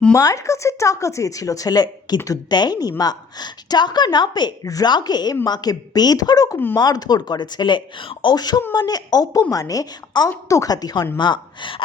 মায়ের কাছে টাকা চেয়েছিল ছেলে, কিন্তু দেয়নি মা। টাকা না পেয়ে রাগে মাকে বেধড়ক মারধর করে ছেলে। অসম্মানে, অপমানে আত্মঘাতী হন মা।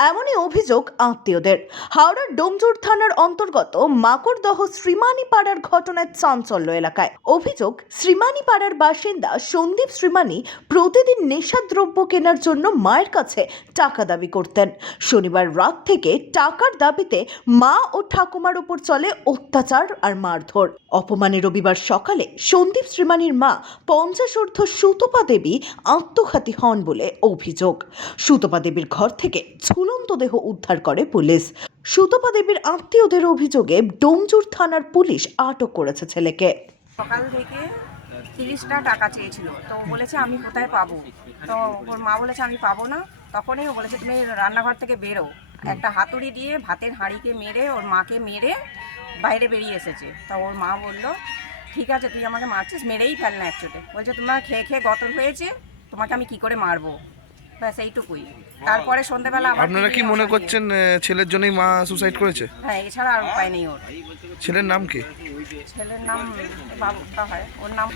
এমনই অভিযোগ আত্মীয়দের। হাওড়ার ডোমজুর থানার অন্তর্গত মাকড়দহ শ্রীমানী পাড়ার ঘটনায় চাঞ্চল্য এলাকায়। অভিযোগ শ্রীমানী পাড়ার বাসিন্দা সন্দীপ শ্রীমানী প্রতিদিন নেশাদ্রব্য কেনার জন্য মায়ের কাছে টাকা দাবি করতেন। শনিবার রাত থেকে টাকার দাবিতে মা ও ঠাকুমার উপর চলে অত্যাচার আর মারধর। অপমানে রবিবার সকালে সন্দীপ শ্রীমানীর মা পঞ্চাশোর্ধ সুতপা দেবী আত্মঘাতী হন বলে অভিযোগ। সুতপা দেবীর ঘর থেকে ঝুলন্ত দেহ উদ্ধার করে পুলিশ। সুতপা দেবীর আত্মীয়দের অভিযোগে ডোমজুর থানার পুলিশ আটক করেছে ছেলেকে। সকাল থেকে তিরিশটা টাকা চেয়েছিল। তো ও বলেছে, আমি কোথায় পাবো? তো ওর মা বলেছে, আমি পাবো না। তখনই ও বলেছে, তুমি রান্নাঘর থেকে বেরো। একটা হাতুড়ি দিয়ে ভাতের হাঁড়িকে মেরে ওর মাকে মেরে বাইরে বেরিয়ে এসেছে। তা ওর মা বলল ঠিক আছে তুই আমাকে মারছিস মেরেই ফেল না একচোটে। বলছে তোমার খেয়ে খেয়ে গতর হয়েছে তোমাকে আমি কি করে মারবো? ব্যাস এইটুকুই। তারপরে সন্ধ্যেবেলা আবার আপনারা কি মনে করছেন ছেলের জন্যই মা সুসাইড করেছে? হ্যাঁ এছাড়া আর উপায় নেই ওর। ছেলের নাম কি? ছেলের নাম বাবুটা হয় ওর নাম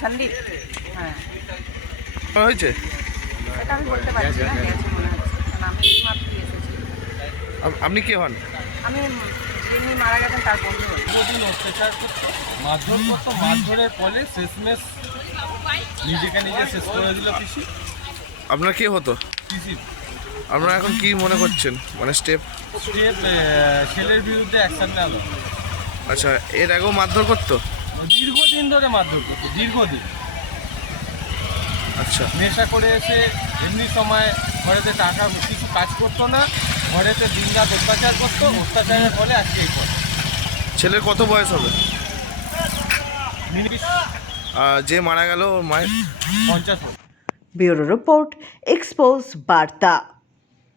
সন্দীপ। হ্যাঁ। হয়েছে? সেটা আমি বলতে পারছি না গেছে মনে হচ্ছে নাম মাত্র এসেছি আপ- আপনি কে হন? আমি যিনি মারা গেছেন তার বন্ধু। বহুদিন অত্যাচার করতো। মারধর করতো মারধরের ফলে শেষমেশ নিজেকে নিজে শেষ করে দিল পিসি। আপনার কে হতো? পিসি। আপনারা এখন কি মনে করছেন? মানে স্টেপ? স্টেপ ছেলের বিরুদ্ধে অ্যাকশন নেওয়া আচ্ছা এর আগেও মারধর করতো? দীর্ঘদিন ধরে মারধর করতো দীর্ঘদিন। আচ্ছা। নেশা করে এসে এমনি সময় ঘরেতে টাকা কিছু কাজ করতো না। ঘরেতে দিনরাত অত্যাচার করতো অত্যাচারের ফলে আজকে এই পথ ছেলের কত বয়স হবে? যে মারা গেল ওর মায়ের? পঞ্চাশ বিউরো ব্যুরো রিপোর্ট এক্সপোজ বার্তা।